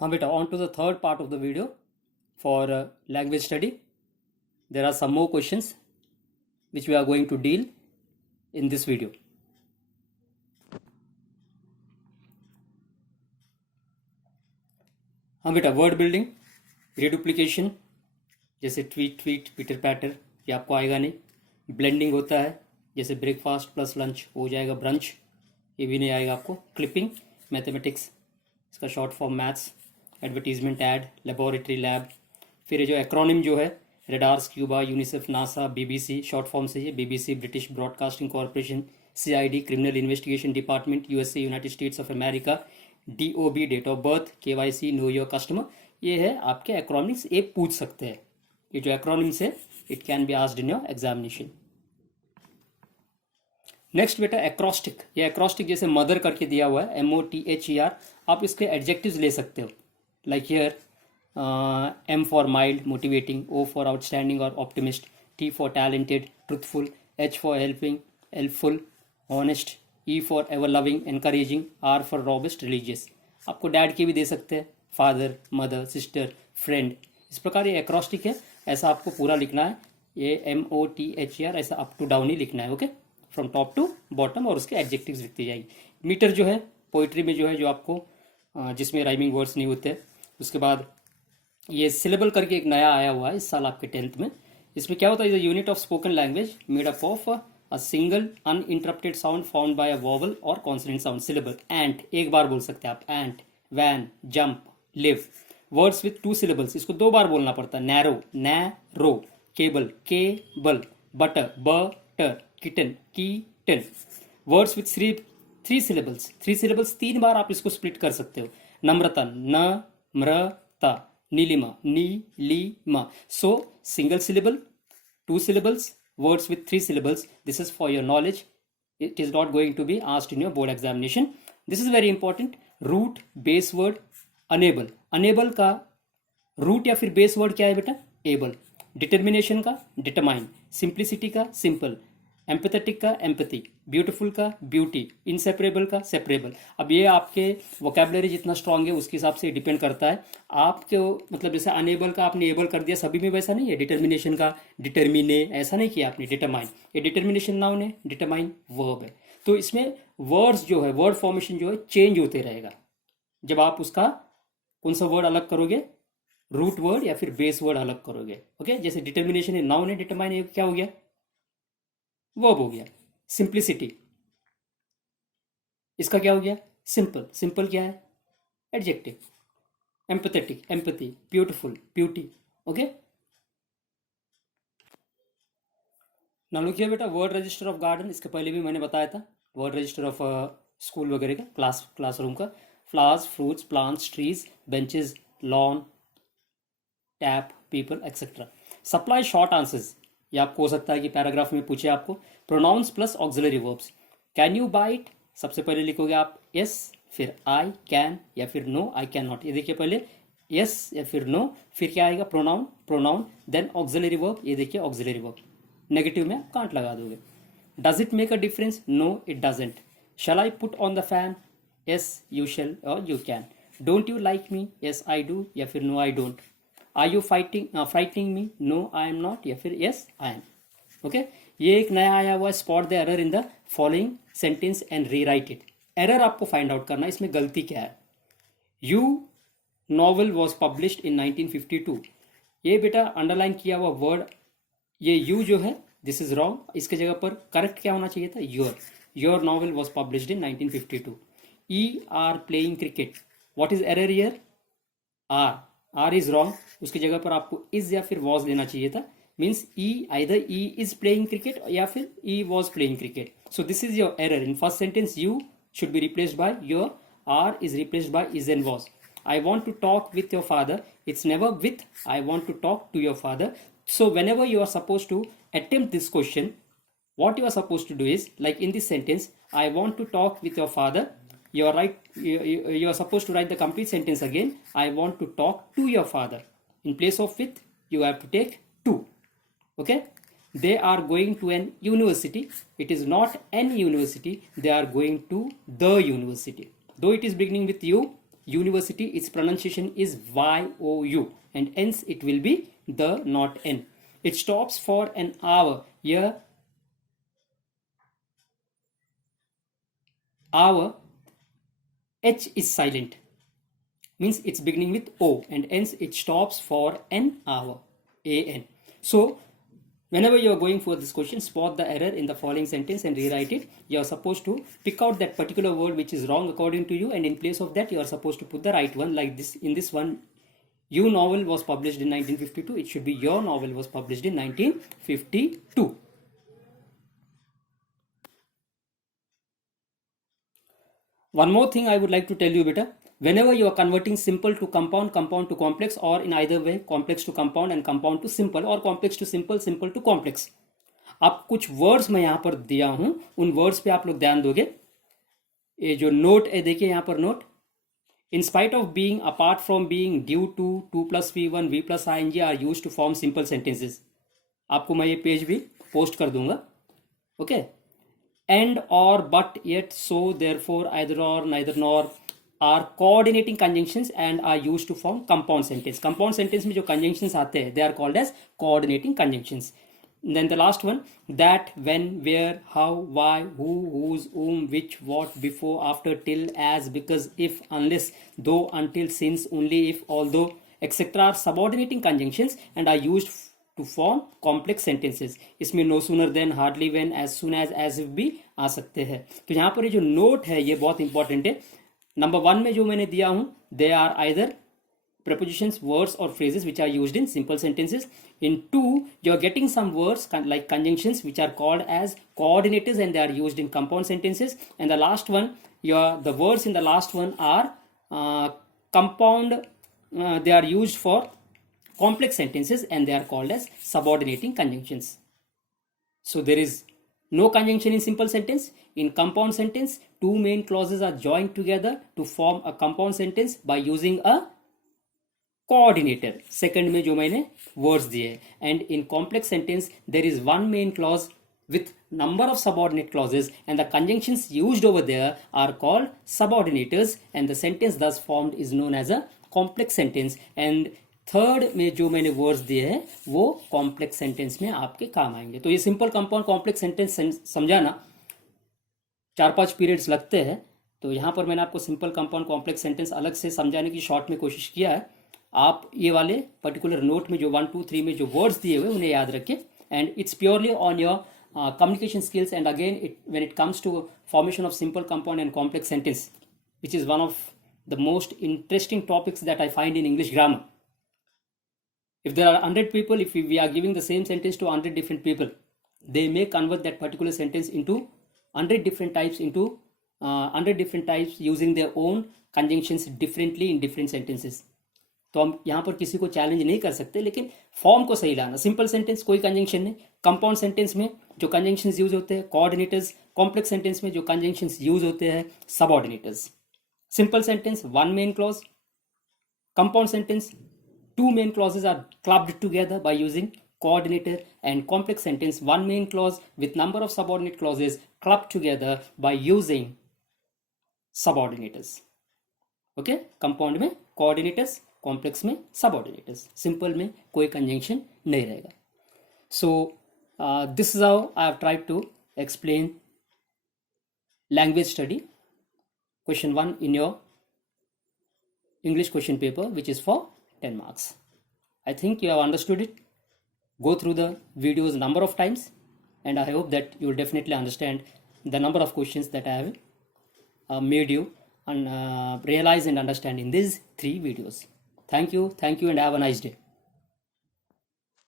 हाँ बेटा, on to the third part of the video for language study. There are some more questions which we are going to deal in this video. हाँ बेटा, word building, रिडुप्लीकेशन, जैसे tweet tweet pitter patter, ये आपको आएगा नहीं. Blending होता है, जैसे ब्रेकफास्ट प्लस लंच हो जाएगा ब्रंच, ये भी नहीं आएगा आपको. क्लिपिंग, मैथमेटिक्स, इसका short form maths. Advertisement, ad, laboratory, lab. फिर ये जो एक्रोनिम जो है, radars, scuba, UNICEF, NASA, BBC, short form से ये BBC, British Broadcasting Corporation, CID, Criminal Investigation Department, USA, United States of America, DOB, date of birth, KYC, know your customer. ये है आपके एक्रोनिम्स, ये पूछ सकते हैं. ये जो एक्रोनिम्स है, it can be asked in your examination. Next बेटा, एक्रोस्टिक. ये एक्रोस्टिक जैसे मदर करके दिया हुआ है, MOTHER. आप इसके एडजेक्टिव्स ले सकते हो, like here M for mild, motivating, O for outstanding or optimist, T for talented, truthful, H for helpful, honest, E for ever loving, encouraging, R for robust, religious. आपको डैड के भी दे सकते हैं, फादर, मदर, सिस्टर, फ्रेंड. इस प्रकार ये acrostic है, ऐसा आपको पूरा लिखना है. ये MOTHER ऐसा अप टू डाउन ही लिखना है. Okay, from top to bottom, और उसके एडजेक्टिव्स लिखती जाएगी. मीटर जो है पोइट्री में जो है, जो आपको जिसमें राइमिंग वर्ड्स नहीं होते. उसके बाद ये सिलेबल करके एक नया आया हुआ है इस साल आपके 10th में. इसमें क्या होता है, unit of spoken language made up of a single uninterrupted sound found by a vowel or consonant sound. Syllable, ant एक बार बोल सकते हैं आप, ant, van, jump, live. Words with 2 syllables, इसको 2 बार बोलना पड़ता है. Narrow, narrow. Cable, cable. Butter, butter. Kitten, kitten. Words with 3 syllables, 3 syllables 3 बार आप इसको स्प्लिट कर सकते हो. नम्रता, नम्रता. नीलिमा, नीलिमा. सो single syllable, 2 syllables, words with 3 syllables. This is for your knowledge. It is not going to be asked in your board examination. This is very important. Root, base word, unable. Unable का root या फिर base word क्या है बेटा, able. Determination का determine. Simplicity का simple. Empathetic का empathy. Beautiful का ब्यूटी. इनसेपरेबल का सेपरेबल. अब ये आपके वोकैबुलरी जितना स्ट्रांग है उसके हिसाब से डिपेंड करता है. आपके मतलब जैसे अनेबल का आपने एबल कर दिया, सभी में वैसा नहीं है. डिटर्मिनेशन का डिटर्मिने ऐसा नहीं किया आपने. डिटरमाइन, ये डिटर्मिनेशन नाउन है, डिटरमाइन वर्ब है. तो इसमें वर्ड्स जो है, वर्ड फॉर्मेशन जो है चेंज होते रहेगा जब आप उसका कौन सा वर्ड अलग करोगे, रूट वर्ड या फिर बेस वर्ड अलग करोगे. ओके, जैसे डिटर्मिनेशन है नाउन है, डिटरमाइन क्या हो गया, वर्ब हो गया. सिंप्लिसिटी, इसका क्या हो गया, सिंपल. सिंपल क्या है, adjective. Empathetic, empathy. Beautiful, beauty. Okay, now look here बेटा, वर्ड रजिस्टर ऑफ गार्डन. इसके पहले भी मैंने बताया था, वर्ड रजिस्टर ऑफ स्कूल वगैरह का, क्लासरूम का. Flowers, fruits, plants, trees, benches, lawn, tap, people, etcetera. Supply short answers, ये आपको हो सकता है कि पैराग्राफ में पूछे आपको. Pronouns plus auxiliary verbs. Can you bite, सबसे पहले लिखोगे आप यस, फिर आई कैन या फिर नो आई कैन नॉट. ये देखिए पहले यस या फिर नो, फिर क्या आएगा, pronoun, pronoun, then auxiliary verb. ये देखिए ऑक्सिलरी वर्ब. नेगेटिव में आप कांट लगा दोगे. Does it make a difference, no it doesn't. Shall I put on the fan, yes you shall or you can. Don't you like me, yes I do या फिर no I don't. Are you frightening me, no I am not या फिर yes I am. Okay, ये एक नया आया हुआ है, spot the error in the following sentence and rewrite it. Error आपको फाइंड आउट करना है, इसमें गलती क्या है. You novel was published in 1952. ये बेटा अंडरलाइन किया हुआ वर्ड, ये यू जो है दिस इज रॉन्ग. इसके जगह पर करेक्ट क्या होना चाहिए था, your novel was published in 1952. We are playing cricket. What is error here, are is wrong. उसकी जगह पर आपको इज या फिर वॉज लेना चाहिए था. Means he, either he is playing cricket या फिर he was playing cricket. So this is your error. In first sentence you should be replaced by your, R is replaced by is and was. I want to talk with your father. It's never with, I want to talk to your father. So whenever you are supposed to attempt this question, what you are supposed to do is, like in this sentence, I want to talk with your father. You are supposed to write the complete sentence again. I want to talk to your father. In place of with, you have to take to. Okay. They are going to an university. It is not an university. They are going to the university. Though it is beginning with you, university, its pronunciation is YOU, and hence it will be the, not N. It stops for an hour. Here, hour, H is silent, means it's beginning with O, and hence it stops for an hour, AN. So, whenever you are going for this question, spot the error in the following sentence and rewrite it. You are supposed to pick out that particular word which is wrong according to you, and in place of that you are supposed to put the right one, like this. In this one, you novel was published in 1952. It should be your novel was published in 1952. One more thing I would like to tell you, beta. Whenever you are converting simple to compound, compound to complex, or in either way complex to compound and compound to simple, or complex to simple, simple to complex, आप कुछ words मैं यहाँ पर दिया हूँ, उन words पे आप लोग ध्यान दोगे. ये जो नोट है, देखिए यहाँ पर note. In spite of being, apart from being, due to, 2 plus V1, V plus ing are used to form simple sentences. आपको मैं ये पेज भी पोस्ट कर दूंगा. Okay. And, or, but, yet, so, therefore, either or, neither nor are coordinating conjunctions and are used to form compound sentence. Compound sentence में जो conjunctions आते हैं, they are called as coordinating conjunctions. Then the last one, that, when, where, how, why, who, whose, whom, which, what, before, after, till, as, because, if, unless, though, until, since, only, if, although, etc. are subordinating conjunctions and are used to form complex sentences. इसमें no sooner than, hardly when, as soon as if भी आ सकते हैं. तो यहाँ पर ये जो note है ये बहुत इंपॉर्टेंट है. नंबर 1 में जो मैंने दिया हूँ, they are either prepositions, words or phrases which are used in simple sentences. In 2, you are getting some words like conjunctions which are called as coordinators and they are used in compound sentences. And the last one, the words in the last one are compound, they are used for complex sentences and they are called as subordinating conjunctions. So there is no conjunction in simple sentence. In compound sentence, 2 main clauses are joined together to form a compound sentence by using a coordinator. Second में जो मैंने words दिए. And in complex sentence, there is 1 main clause with number of subordinate clauses and the conjunctions used over there are called subordinators and the sentence thus formed is known as a complex sentence. And third में जो मैंने words दिए हैं वो complex sentence में आपके काम आएंगे. तो ये सिंपल कंपाउंड कॉम्प्लेक्स सेंटेंस समझाना 4-5 पीरियड्स लगते हैं. तो यहाँ पर मैंने आपको सिंपल कंपाउंड कॉम्प्लेक्स सेंटेंस अलग से समझाने की शॉर्ट में कोशिश किया है. आप ये वाले पर्टिकुलर नोट में जो 1, 2, 3 में जो वर्ड्स दिए हुए उन्हें याद रखें. And it's purely on your communication skills. And again, when it comes to formation of simple compound and complex sentence, which is one of the most interesting topics that I find in English grammar. If there are 100 people, if we are giving the same sentence to 100 different people, they may convert that particular sentence into 100 different types using their own conjunctions differently in different sentences. तो हम यहाँ पर किसी को challenge नहीं कर सकते, लेकिन फॉर्म को सही लाना. सिंपल सेंटेंस कोई कंजंक्शन नहीं. कंपाउंड सेंटेंस में जो कंजंक्शंस यूज होते हैं कोऑर्डिनेटर्स. कॉम्प्लेक्स सेंटेंस में जो कंजंक्शंस यूज होते हैं subordinators. Simple sentence 1 main clause. Compound sentence 2 main clauses are clubbed together by using coordinator. And complex sentence 1 main clause with number of subordinate clauses clubbed together by using subordinators. Okay, compound में coordinators, complex में subordinators, simple में कोई conjunction नहीं रहेगा. So this is how I have tried to explain language study question 1 in your English question paper, which is for 10 marks. I think you have understood it. Go through the videos number of times and I hope that you will definitely understand the number of questions that I have made you realize and understand in these 3 videos. Thank you and have a nice day.